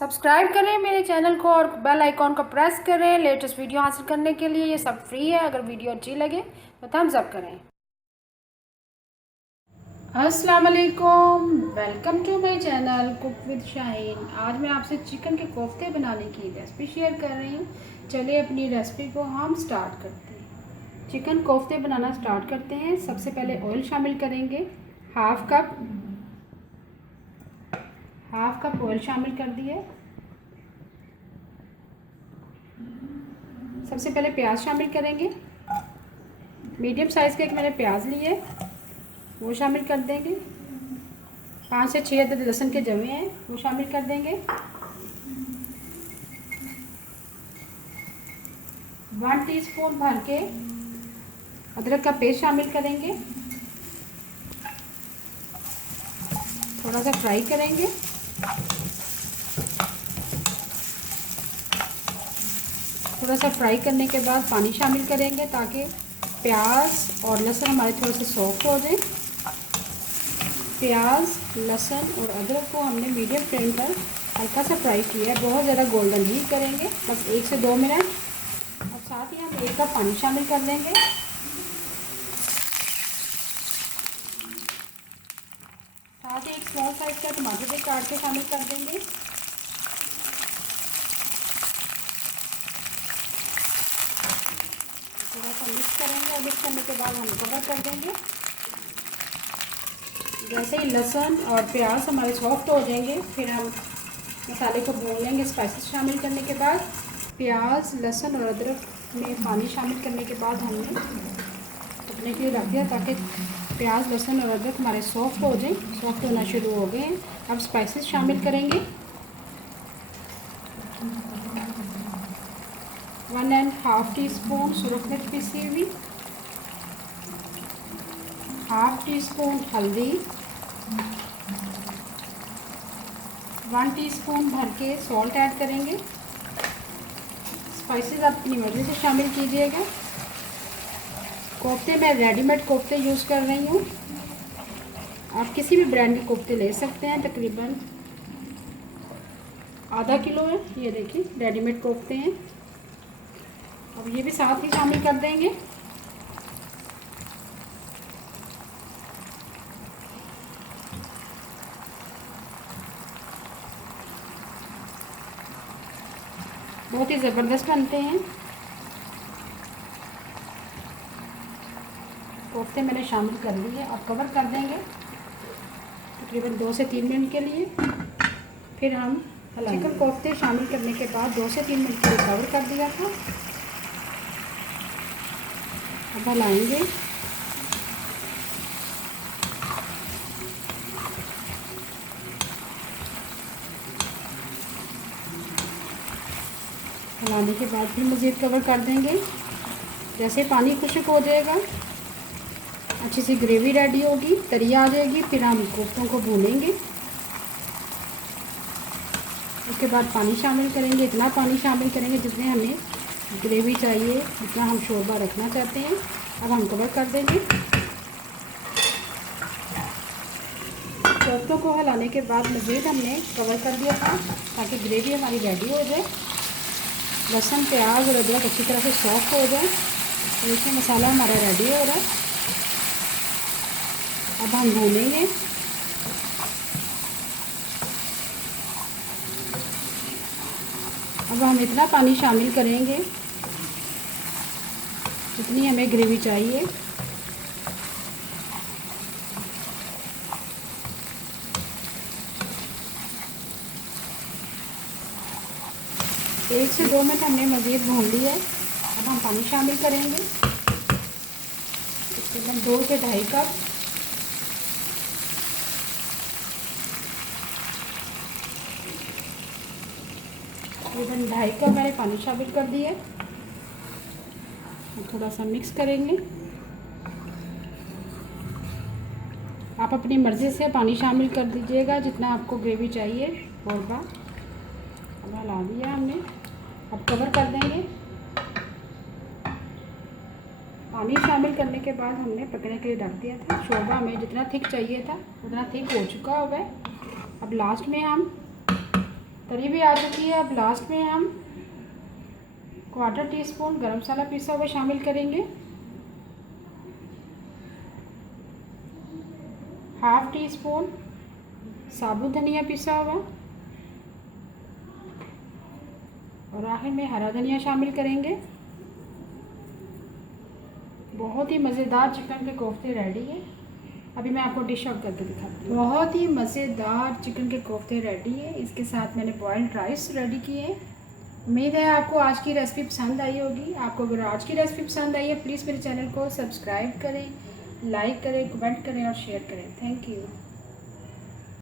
Subscribe करें मेरे channel को और बेल आइकॉन को प्रेस करें लेटेस्ट वीडियो हासिल करने के लिए। ये सब फ्री है। अगर वीडियो अच्छी लगे तो थम्स अप करें। अस्सलाम वालेकुम, welcome to my channel cook with Shaheen. आज मैं आपसे चिकन के कोफ्ते बनाने की रेसिपी शेयर कर रही हूँ। चलिए अपनी रेसिपी को हम स्टार्ट करते हैं। चिकन कोफ्ते बनाना स्टार्ट करते हैं। सबसे पहले ऑयल शामिल करेंगे। हाफ कप ऑयल शामिल कर दिए। सबसे पहले प्याज शामिल करेंगे। मीडियम साइज़ के एक मैंने प्याज लिए, वो शामिल कर देंगे। 5 से 6 अदद लहसुन के जवे हैं, वो शामिल कर देंगे। 1 टीस्पून भर के अदरक का पेस्ट शामिल करेंगे। थोड़ा सा फ्राई करेंगे। थोड़ा सा फ्राई करने के बाद पानी शामिल करेंगे ताकि प्याज और लहसुन हमारे थोड़े से सॉफ्ट हो जाए। प्याज, लहसुन और अदरक को हमने मीडियम फ्लेम पर हल्का सा फ्राई किया है। बहुत ज़्यादा गोल्डन नहीं करेंगे, बस 1 से 2 मिनट। और साथ ही हम 1 कप पानी शामिल कर देंगे। साथ ही एक स्मॉल साइज़ का टमाटर भी काट के शामिल कर देंगे। थोड़ा सा मिक्स करेंगे और मिक्स करने के बाद हम कवर कर देंगे। जैसे ही लहसुन और प्याज हमारे सॉफ्ट हो जाएंगे, फिर हम मसाले को भून लेंगे। स्पाइसेस शामिल करने के बाद प्याज, लहसुन और अदरक में पानी शामिल करने के बाद हमने पकने के लिए रख दिया ताकि प्याज, लहसुन और अदरक हमारे सॉफ्ट हो जाए। सॉफ्ट होना शुरू हो गए हैं। अब स्पाइसेस शामिल करेंगे। 1.5 टीस्पून सुरख मिर्च पीसी हुई, हाफ टी स्पून हल्दी, 1 टीस्पून भर के सॉल्ट ऐड करेंगे। स्पाइसेस आप अपनी मर्ज़ी से शामिल कीजिएगा। कोफ्ते मैं रेडीमेड कोफ्ते यूज़ कर रही हूँ। आप किसी भी ब्रांड के कोफ्ते ले सकते हैं। तकरीबन आधा किलो है। ये देखिए रेडीमेड कोफ्ते हैं। अब ये भी साथ ही शामिल कर देंगे। बहुत ही ज़बरदस्त बनते हैं कोफ्ते। मैंने शामिल कर लिए। अब कवर कर देंगे तकरीबन 2 से 3 मिनट के लिए। फिर हम चिकन कोफ्ते शामिल करने के बाद 2 से 3 मिनट के लिए कवर कर दिया था। अब हलाएंगे। हलाने के बाद फिर मज़ीद कवर कर देंगे। जैसे पानी खुश्क हो जाएगा, अच्छी सी ग्रेवी रेडी होगी, तरी आ जाएगी, फिर हम कोफ्तों को भूनेंगे। उसके बाद पानी शामिल करेंगे। इतना पानी शामिल करेंगे जितने हमें ग्रेवी चाहिए, जितना हम शोरबा रखना चाहते हैं। अब हम कवर कर देंगे। कोफ्तों को हिलाने के बाद मज़ीद हमने कवर कर दिया था ताकि ग्रेवी हमारी रेडी हो जाए। लहसुन, प्याज और अदरक अच्छी तरह से सॉफ्ट हो जाए। तो इसमें मसाला हमारा रेडी हो रहा है। अब हम भूनेंगे। अब हम इतना पानी शामिल करेंगे जितनी हमें ग्रेवी चाहिए। एक से 2 मिनट हमने मज़ीद भून लिया है। अब हम पानी शामिल करेंगे तकरीबन 2 से 2.5 कप। तकरीबन 2.5 कप मैंने पानी शामिल कर दिया। थोड़ा सा मिक्स करेंगे। आप अपनी मर्ज़ी से पानी शामिल कर दीजिएगा जितना आपको ग्रेवी चाहिए। शोरबा अब हिला दिया हमने। अब कवर कर देंगे। पानी शामिल करने के बाद हमने पकने के लिए रख दिया था। शोरबा हमें जितना थिक चाहिए था उतना थिक हो चुका होगा। अब लास्ट में हम तरी भी आ चुकी है। अब लास्ट में हम 1/4 टीस्पून गरम मसाला पिसा हुआ शामिल करेंगे, 1/2 टीस्पून साबुत धनिया पिसा हुआ और आखिर में हरा धनिया शामिल करेंगे। बहुत ही मज़ेदार चिकन के कोफ्ते रेडी है। अभी मैं आपको डिश आउट करके दिखाती हूँ। बहुत ही मज़ेदार चिकन के कोफ्ते रेडी है। इसके साथ मैंने बॉइल्ड राइस रेडी किए हैं। उम्मीद है आपको आज की रेसिपी पसंद आई होगी। आपको अगर आज की रेसिपी पसंद आई है प्लीज़ मेरे चैनल को सब्सक्राइब करें, लाइक करें, कमेंट करें और शेयर करें। Thank you.